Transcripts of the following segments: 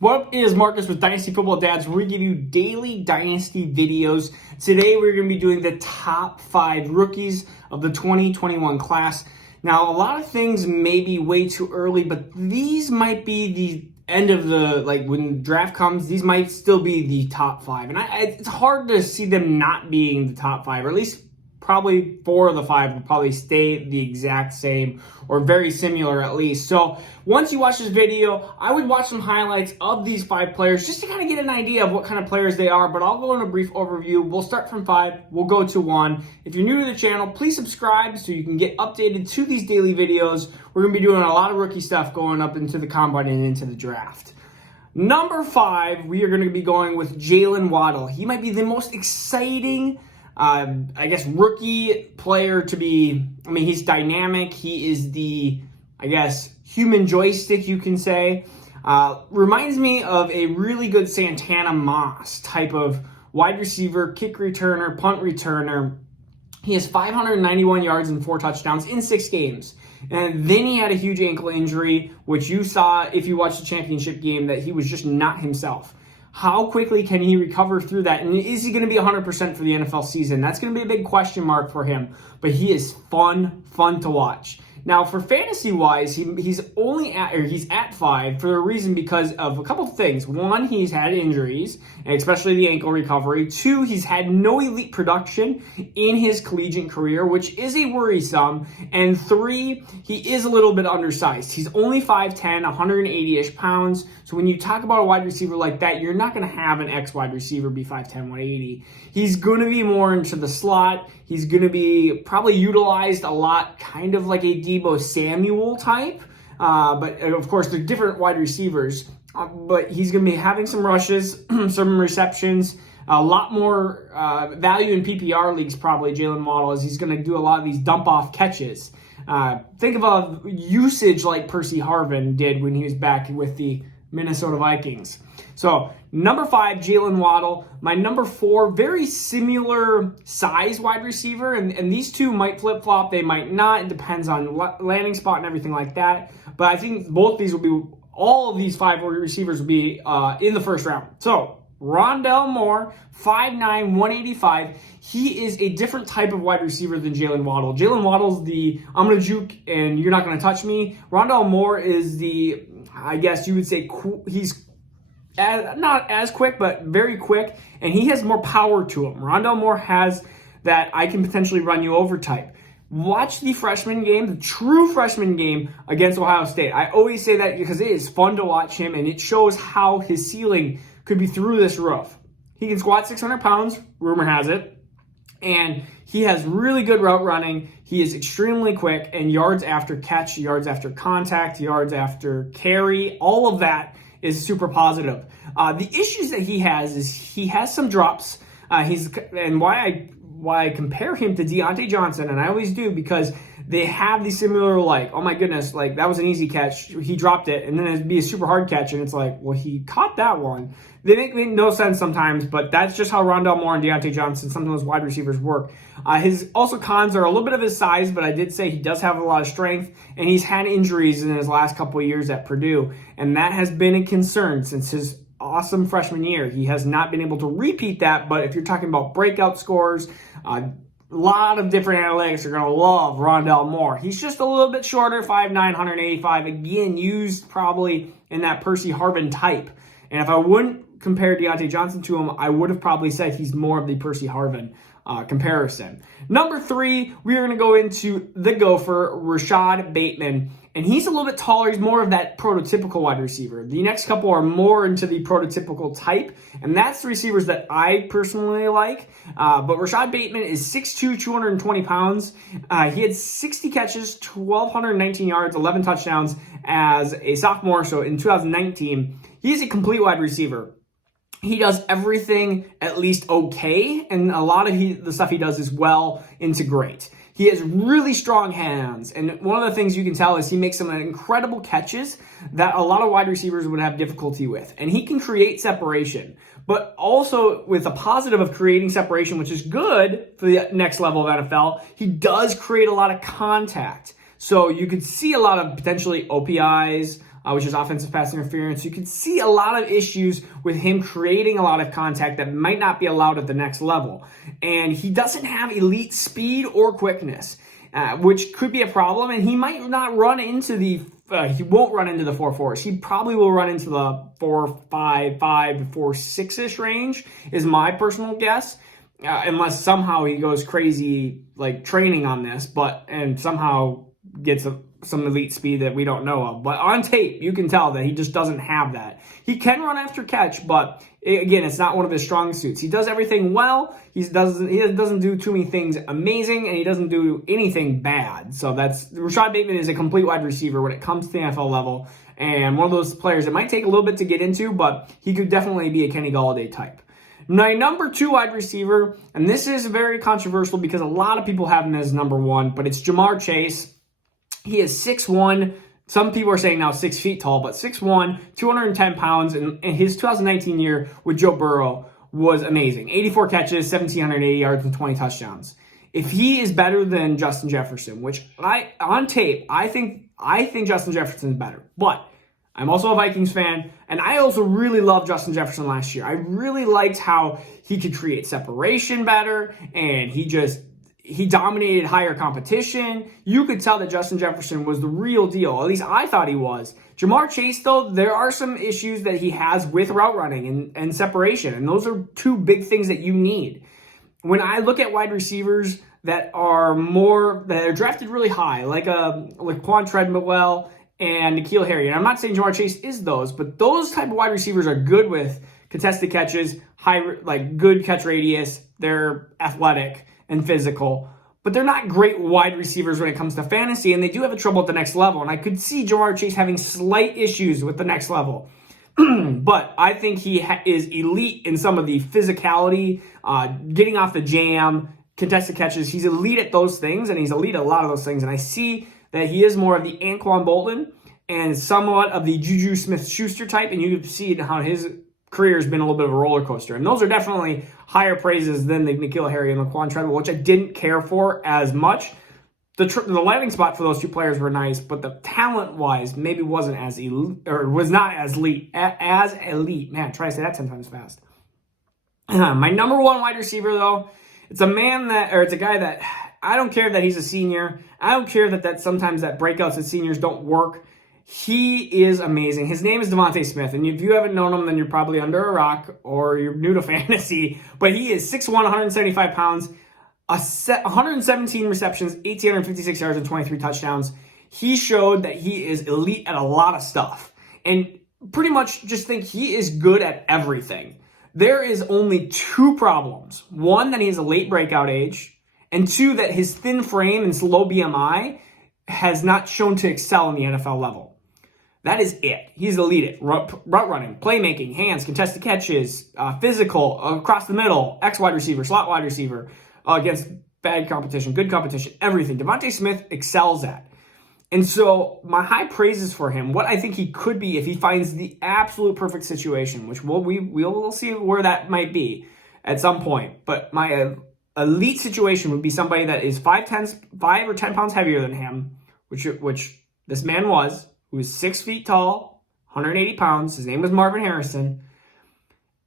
What is Marcus with Dynasty Football Dads, where we give you daily Dynasty videos. Today we're going to be doing the top 5 rookies of the 2021 class. Now, a lot of things may be way too early, but these might be the end of the, when the draft comes, these might still be the top 5. And it's hard to see them not being the top 5, or at least probably 4 of the 5 will probably stay the exact same or very similar at least. So once you watch this video, I would watch some highlights of these 5 players just to kind of get an idea of what kind of players they are, but I'll go in a brief overview. We'll start from 5, we'll go to 1. If you're new to the channel, please subscribe so you can get updated to these daily videos. We're going to be doing a lot of rookie stuff going up into the combine and into the draft. Number 5, we are going to be going with Jalen Waddle. He might be the most exciting rookie player to be. He's dynamic. He is the, human joystick, you can say. Reminds me of a really good Santana Moss type of wide receiver, kick returner, punt returner. He has 591 yards and 4 touchdowns in 6 games. And then he had a huge ankle injury, which you saw if you watched the championship game, that he was just not himself. How quickly can he recover through that? And is he going to be 100% for the NFL season? That's going to be a big question mark for him. But he is fun to watch. Now, for fantasy-wise, he's at 5 for a reason because of a couple of things. 1, he's had injuries, and especially the ankle recovery. 2, he's had no elite production in his collegiate career, which is a worrisome. And 3, he is a little bit undersized. He's only 5'10", 180-ish pounds. So when you talk about a wide receiver like that, you're not going to have an ex-wide receiver be 5'10", 180. He's going to be more into the slot. He's going to be probably utilized a lot, kind of like a Deebo Samuel type. But of course, they're different wide receivers. But he's going to be having some rushes, some receptions, a lot more value in PPR leagues probably, Jalen Waddle, as he's going to do a lot of these dump-off catches. Think of a usage like Percy Harvin did when he was back with the Minnesota Vikings. So, number 5, Jalen Waddle. My number 4, very similar size wide receiver, and these two might flip-flop, they might not. It depends on landing spot and everything like that. But I think all of these 5 receivers will be in the first round. So, Rondell Moore, 5'9", 185. He is a different type of wide receiver than Jalen Waddle. Jalen Waddle's the, I'm going to juke and you're not going to touch me. Rondell Moore is the, you would say, he's not as quick, but very quick, and he has more power to him. Rondell Moore has that I can potentially run you over type. Watch the freshman game, the true freshman game against Ohio State. I always say that because it is fun to watch him, and it shows how his ceiling could be through this roof. He can squat 600 pounds, rumor has it, and he has really good route running. He is extremely quick, and yards after catch, yards after contact, yards after carry, all of that is super positive. The issues that he has is he has some drops. Why I compare him to Deontay Johnson, and I always do, because they have these similar, oh my goodness, that was an easy catch, he dropped it, and then it'd be a super hard catch, and it's well, he caught that one. They make no sense sometimes, but that's just how Rondell Moore and Deontay Johnson, some of those wide receivers, work. His also cons are a little bit of his size, but I did say he does have a lot of strength, and he's had injuries in his last couple of years at Purdue, and that has been a concern since his awesome freshman year. He has not been able to repeat that, but if you're talking about breakout scores, a lot of different analytics are going to love Rondell Moore. He's just a little bit shorter, 5'9", 185. Again, used probably in that Percy Harvin type. And if I wouldn't compare Deontay Johnson to him, I would have probably said he's more of the Percy Harvin comparison. Number 3, we are going to go into the Gopher, Rashod Bateman. And he's a little bit taller. He's more of that prototypical wide receiver. The next couple are more into the prototypical type, and that's the receivers that I personally like. But Rashod Bateman is 6'2", 220 pounds. He had 60 catches, 1,219 yards, 11 touchdowns as a sophomore. So in 2019, he's a complete wide receiver. He does everything at least okay, and a lot of the stuff he does is well into great. He has really strong hands, and one of the things you can tell is he makes some incredible catches that a lot of wide receivers would have difficulty with. And he can create separation, but also with a positive of creating separation, which is good for the next level of NFL, he does create a lot of contact. So you could see a lot of potentially OPIs, which is offensive pass interference. You can see a lot of issues with him creating a lot of contact that might not be allowed at the next level. And he doesn't have elite speed or quickness, which could be a problem. And he might not run into he won't run into the 4.4s. He probably will run into the 4.55 to 4.6-ish range is my personal guess. Unless somehow he goes crazy like training on this, and somehow gets some elite speed that we don't know of. But on tape, you can tell that he just doesn't have that. He can run after catch, but again, it's not one of his strong suits. He does everything well. He doesn't do too many things amazing, and he doesn't do anything bad. So Rashod Bateman is a complete wide receiver when it comes to the NFL level, and one of those players that might take a little bit to get into, but he could definitely be a Kenny Golladay type. My number 2 wide receiver, and this is very controversial because a lot of people have him as number 1, but it's JaMarr Chase. He is 6'1". Some people are saying now 6 feet tall, but 6'1", 210 pounds, and his 2019 year with Joe Burrow was amazing. 84 catches, 1,780 yards, and 20 touchdowns. If he is better than Justin Jefferson, which on tape, I think Justin Jefferson is better, but I'm also a Vikings fan, and I also really loved Justin Jefferson last year. I really liked how he could create separation better, and he dominated higher competition. You could tell that Justin Jefferson was the real deal. At least I thought he was. JaMarr Chase, though, there are some issues that he has with route running and separation, and those are 2 big things that you need. When I look at wide receivers that are drafted really high, like Quan Treadwell and N'Keal Harry. And I'm not saying JaMarr Chase is those, but those type of wide receivers are good with contested catches, good catch radius. They're athletic and physical, but they're not great wide receivers when it comes to fantasy, and they do have trouble at the next level. And I could see JaMarr Chase having slight issues with the next level. But I think he is elite in some of the physicality, getting off the jam, contested catches. He's elite at those things, and he's elite at a lot of those things. And I see that he is more of the Anquan Bolton and somewhat of the Juju Smith-Schuster type, and you can see how his career has been a little bit of a roller coaster. And those are definitely higher praises than the N'Keal Harry and the Quan Treadwell, which I didn't care for as much. The landing spot for those 2 players were nice, but the talent-wise maybe wasn't as elite, or was not as elite. Man, try to say that 10 times fast. My number 1 wide receiver, though, it's a guy that I don't care that he's a senior. I don't care that sometimes that breakouts at seniors don't work. He is amazing. His name is Devonta Smith, and if you haven't known him, then you're probably under a rock or you're new to fantasy. But he is 6'1", 175 pounds, 117 receptions, 1,856 yards, and 23 touchdowns. He showed that he is elite at a lot of stuff, and pretty much just think he is good at everything. There is only 2 problems. 1, that he has a late breakout age, and 2, that his thin frame and low BMI has not shown to excel in the NFL level. That is it. He's elite at route running, playmaking, hands, contested catches, physical, across the middle, X wide receiver, slot wide receiver, against bad competition, good competition, everything. Devonta Smith excels at. And so my high praises for him, what I think he could be if he finds the absolute perfect situation, which we'll see where that might be at some point. But my elite situation would be somebody that is 5 or 10 pounds heavier than him, which this man was, who was 6 feet tall, 180 pounds. His name was Marvin Harrison.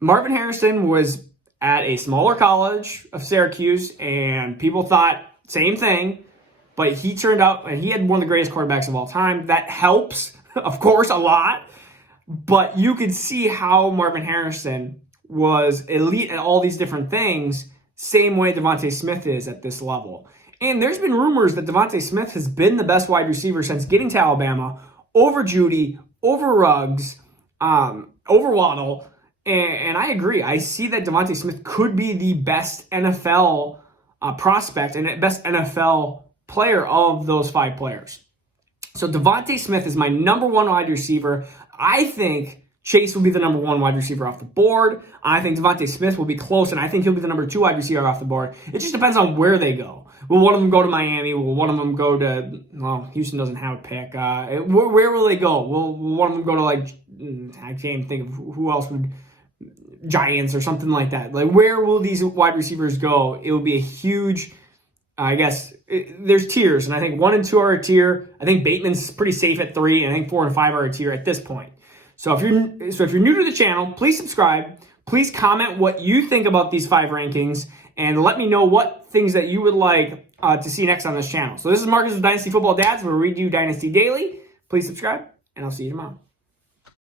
Marvin Harrison was at a smaller college of Syracuse, and people thought same thing, but he turned out, and he had one of the greatest quarterbacks of all time. That helps, of course, a lot, but you could see how Marvin Harrison was elite at all these different things, same way Devonta Smith is at this level. And there's been rumors that Devonta Smith has been the best wide receiver since getting to Alabama, over Judy, over Ruggs, over Waddle, and I agree. I see that Devonta Smith could be the best NFL prospect and best NFL player of those 5 players. So Devonta Smith is my number 1 wide receiver. I think Chase will be the number 1 wide receiver off the board. I think Devonta Smith will be close, and I think he'll be the number 2 wide receiver off the board. It just depends on where they go. Will one of them go to Miami? Will one of them go to, Houston doesn't have a pick. Where will they go? Will one of them go to, I can't even think of who else would, Giants or something like that. Where will these wide receivers go? It will be a huge I guess there's tiers, and I think 1 and 2 are a tier. I think Bateman's pretty safe at 3, and I think 4 and 5 are a tier at this point. So if you're new to the channel, please subscribe. Please comment what you think about these 5 rankings, and let me know what things that you would like to see next on this channel. So this is Marcus with Dynasty Football Dads, where we do Dynasty Daily. Please subscribe, and I'll see you tomorrow.